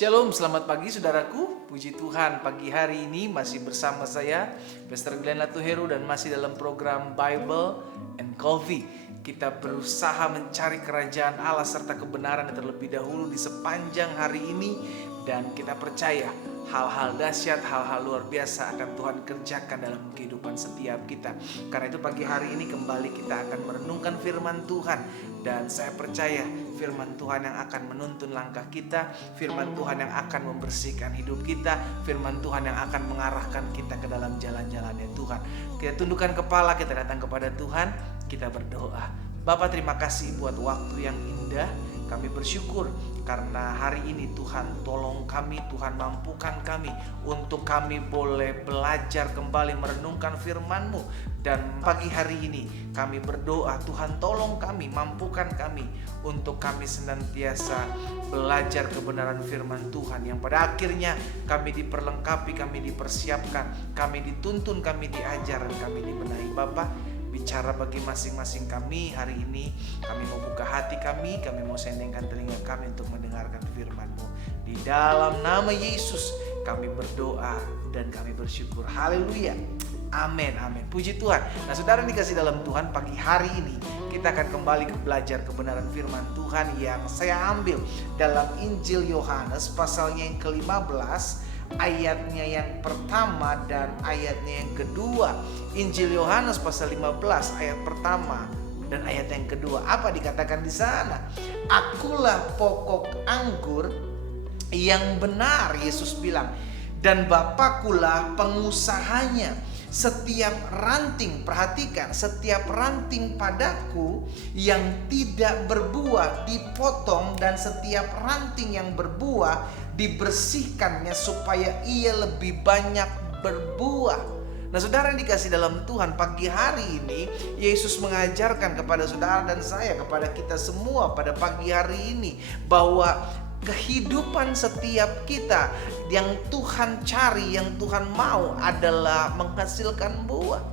Shalom, selamat pagi saudaraku. Puji Tuhan, pagi hari ini masih bersama saya, Pastor Glenn Latuheru, dan masih dalam program Bible and Coffee. Kita berusaha mencari kerajaan Allah serta kebenaran yang terlebih dahulu di sepanjang hari ini. Dan kita percaya hal-hal dahsyat, hal-hal luar biasa akan Tuhan kerjakan dalam kehidupan setiap kita. Karena itu pagi hari ini kembali kita akan merenungkan firman Tuhan. Dan saya percaya firman Tuhan yang akan menuntun langkah kita, firman Tuhan yang akan membersihkan hidup kita, firman Tuhan yang akan mengarahkan kita ke dalam jalan-jalannya Tuhan. Kita tundukkan kepala, kita datang kepada Tuhan, kita berdoa. Bapa, terima kasih buat waktu yang indah. Kami bersyukur karena hari ini Tuhan tolong kami, Tuhan mampukan kami untuk kami boleh belajar kembali merenungkan firman-Mu. Dan pagi hari ini kami berdoa, Tuhan tolong kami, mampukan kami untuk kami senantiasa belajar kebenaran firman Tuhan, yang pada akhirnya kami diperlengkapi, kami dipersiapkan, kami dituntun, kami diajar, dan kami dibenahi. Bapa, bicara bagi masing-masing kami hari ini. Kami mau buka hati kami mau sendengkan telinga kami untuk mendengarkan firman-Mu. Di dalam nama Yesus kami berdoa dan kami bersyukur. Haleluya. Amin, amin. Puji Tuhan. Nah, saudara dikasih dalam Tuhan, pagi hari ini kita akan kembali ke belajar kebenaran firman Tuhan yang saya ambil dalam Injil Yohanes pasalnya yang ke-15, ayatnya yang pertama dan ayatnya yang kedua. Injil Yohanes pasal 15 ayat pertama dan ayat yang kedua. Apa dikatakan di sana? Akulah pokok anggur yang benar, Yesus bilang, dan Bapakulah pengusahanya. Setiap ranting, perhatikan, setiap ranting padaku yang tidak berbuah dipotong, dan setiap ranting yang berbuah dibersihkannya supaya ia lebih banyak berbuah. Nah, saudara yang dikasih dalam Tuhan, pagi hari ini Yesus mengajarkan kepada saudara dan saya, kepada kita semua pada pagi hari ini, bahwa kehidupan setiap kita yang Tuhan cari, yang Tuhan mau adalah menghasilkan buah.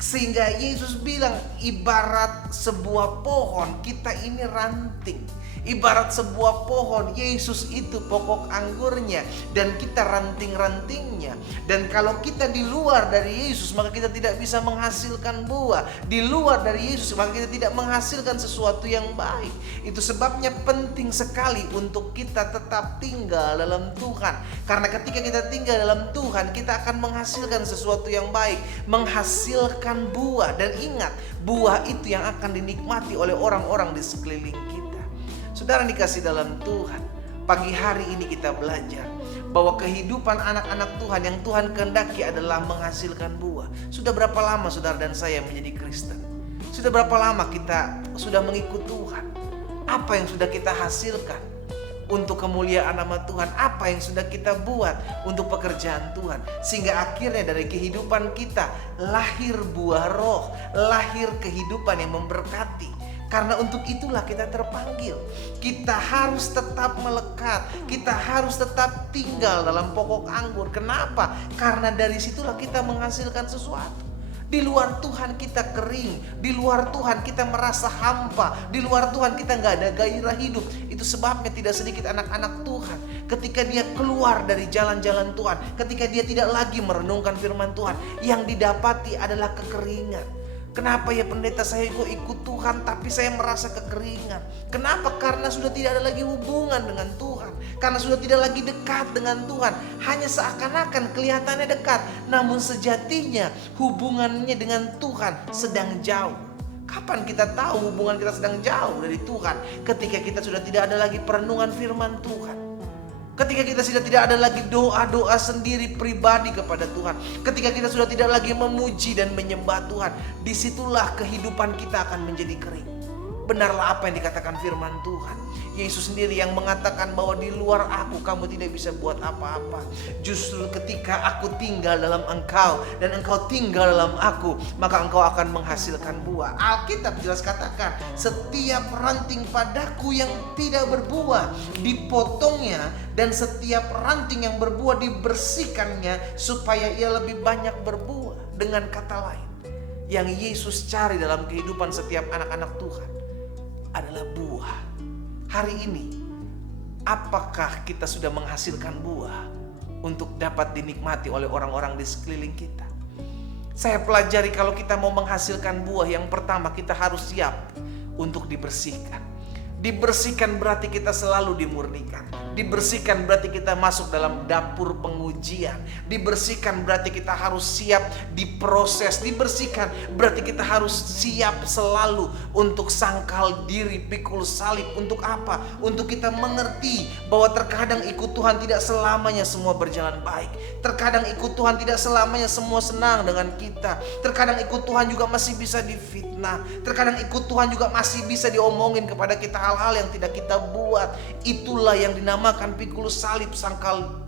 Sehingga Yesus bilang, ibarat sebuah pohon, kita ini ranting. Ibarat sebuah pohon, Yesus itu pokok anggurnya dan kita ranting-rantingnya. Dan kalau kita di luar dari Yesus, maka kita tidak bisa menghasilkan buah. Di luar dari Yesus, maka kita tidak menghasilkan sesuatu yang baik. Itu sebabnya penting sekali untuk kita tetap tinggal dalam Tuhan. Karena ketika kita tinggal dalam Tuhan, kita akan menghasilkan sesuatu yang baik, menghasilkan buah. Dan ingat, buah itu yang akan dinikmati oleh orang-orang di sekeliling kita. Saudara dikasih dalam Tuhan, pagi hari ini kita belajar bahwa kehidupan anak-anak Tuhan yang Tuhan kehendaki adalah menghasilkan buah. Sudah berapa lama saudara dan saya menjadi Kristen? Sudah berapa lama kita sudah mengikut Tuhan? Apa yang sudah kita hasilkan untuk kemuliaan nama Tuhan? Apa yang sudah kita buat untuk pekerjaan Tuhan? Sehingga akhirnya dari kehidupan kita lahir buah roh, lahir kehidupan yang memberkati. Karena untuk itulah kita terpanggil. Kita harus tetap melekat. Kita harus tetap tinggal dalam pokok anggur. Kenapa? Karena dari situlah kita menghasilkan sesuatu. Di luar Tuhan kita kering. Di luar Tuhan kita merasa hampa. Di luar Tuhan kita gak ada gairah hidup. Itu sebabnya tidak sedikit anak-anak Tuhan, ketika dia keluar dari jalan-jalan Tuhan, ketika dia tidak lagi merenungkan firman Tuhan, yang didapati adalah kekeringan. Kenapa ya pendeta, saya kok ikut Tuhan tapi saya merasa kekeringan? Kenapa? Karena sudah tidak ada lagi hubungan dengan Tuhan. Karena sudah tidak lagi dekat dengan Tuhan. Hanya seakan-akan kelihatannya dekat, namun sejatinya hubungannya dengan Tuhan sedang jauh. Kapan kita tahu hubungan kita sedang jauh dari Tuhan? Ketika kita sudah tidak ada lagi perenungan firman Tuhan. Ketika kita sudah tidak ada lagi doa-doa sendiri pribadi kepada Tuhan. Ketika kita sudah tidak lagi memuji dan menyembah Tuhan. Disitulah kehidupan kita akan menjadi kering. Benarlah apa yang dikatakan firman Tuhan. Yesus sendiri yang mengatakan bahwa di luar aku kamu tidak bisa buat apa-apa. Justru ketika aku tinggal dalam engkau dan engkau tinggal dalam aku, maka engkau akan menghasilkan buah. Alkitab jelas katakan, setiap ranting padaku yang tidak berbuah dipotongnya, dan setiap ranting yang berbuah dibersihkannya supaya ia lebih banyak berbuah. Dengan kata lain, yang Yesus cari dalam kehidupan setiap anak-anak Tuhan adalah buah. Hari ini apakah kita sudah menghasilkan buah untuk dapat dinikmati oleh orang-orang di sekeliling kita? Saya pelajari kalau kita mau menghasilkan buah, yang pertama kita harus siap untuk dibersihkan. Dibersihkan berarti kita selalu dimurnikan. Dibersihkan berarti kita masuk dalam dapur pengujian. Dibersihkan berarti kita harus siap diproses. Dibersihkan berarti kita harus siap selalu untuk sangkal diri, pikul salib. Untuk apa? Untuk kita mengerti bahwa terkadang ikut Tuhan tidak selamanya semua berjalan baik. Terkadang ikut Tuhan tidak selamanya semua senang dengan kita. Terkadang ikut Tuhan juga masih bisa difitnah. Terkadang ikut Tuhan juga masih bisa diomongin kepada kita hal-hal yang tidak kita buat. Itulah yang dinamakan pikul salib, sangkal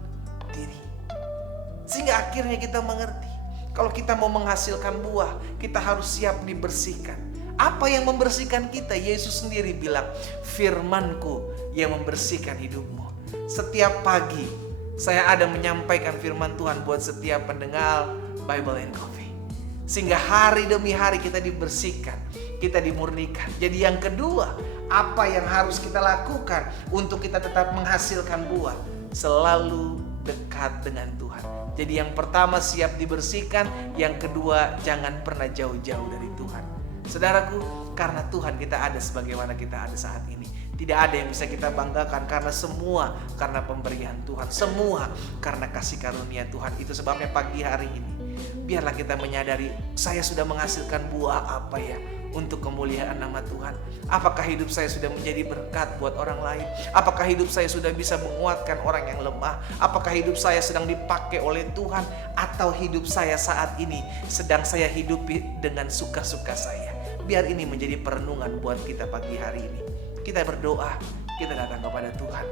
diri. Sehingga akhirnya kita mengerti, kalau kita mau menghasilkan buah, kita harus siap dibersihkan. Apa yang membersihkan kita? Yesus sendiri bilang, firman-Ku yang membersihkan hidupmu. Setiap pagi saya ada menyampaikan firman Tuhan buat setiap pendengar Bible and Coffee. Sehingga hari demi hari kita dibersihkan, kita dimurnikan. Jadi yang kedua, apa yang harus kita lakukan untuk kita tetap menghasilkan buah? Selalu dekat dengan Tuhan. Jadi yang pertama siap dibersihkan, yang kedua jangan pernah jauh-jauh dari Tuhan. Saudaraku, karena Tuhan kita ada sebagaimana kita ada saat ini. Tidak ada yang bisa kita banggakan, karena semua karena pemberian Tuhan, semua karena kasih karunia Tuhan. Itu sebabnya pagi hari ini biarlah kita menyadari, saya sudah menghasilkan buah apa ya untuk kemuliaan nama Tuhan. Apakah hidup saya sudah menjadi berkat buat orang lain? Apakah hidup saya sudah bisa menguatkan orang yang lemah? Apakah hidup saya sedang dipakai oleh Tuhan? Atau hidup saya saat ini sedang saya hidupi dengan suka-suka saya? Biar ini menjadi perenungan buat kita pagi hari ini. Kita berdoa, kita datang kepada Tuhan.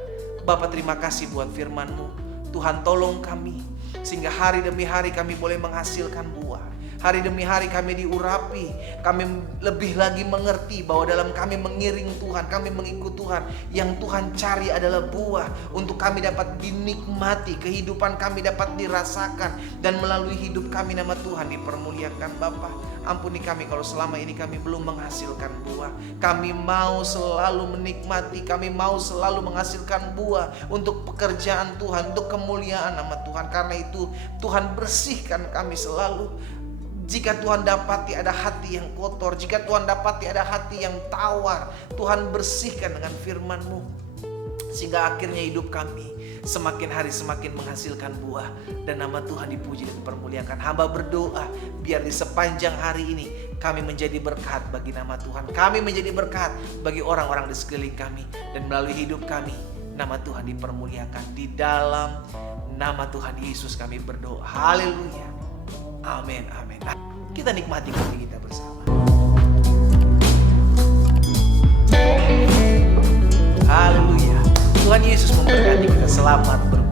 Bapa, terima kasih buat firman-Mu. Tuhan, tolong kami sehingga hari demi hari kami boleh menghasilkan buah. Hari demi hari kami diurapi, kami lebih lagi mengerti bahwa dalam kami mengiring Tuhan, kami mengikut Tuhan, yang Tuhan cari adalah buah untuk kami dapat dinikmati, kehidupan kami dapat dirasakan, dan melalui hidup kami nama Tuhan dipermuliakan. Bapa, ampuni kami kalau selama ini kami belum menghasilkan buah. Kami mau selalu menikmati, kami mau selalu menghasilkan buah untuk pekerjaan Tuhan, untuk kemuliaan nama Tuhan. Karena itu Tuhan bersihkan kami selalu. Jika Tuhan dapati ada hati yang kotor, jika Tuhan dapati ada hati yang tawar, Tuhan bersihkan dengan firman-Mu. Sehingga akhirnya hidup kami semakin hari semakin menghasilkan buah, dan nama Tuhan dipuji dan dipermuliakan. Hamba berdoa biar di sepanjang hari ini kami menjadi berkat bagi nama Tuhan. Kami menjadi berkat bagi orang-orang di sekeliling kami, dan melalui hidup kami nama Tuhan dipermuliakan. Di dalam nama Tuhan Yesus kami berdoa. Haleluya. Amin, amin. Kita nikmati kopi kita bersama. Haleluya. Tuhan Yesus memberkati kita. Selamat berbuka.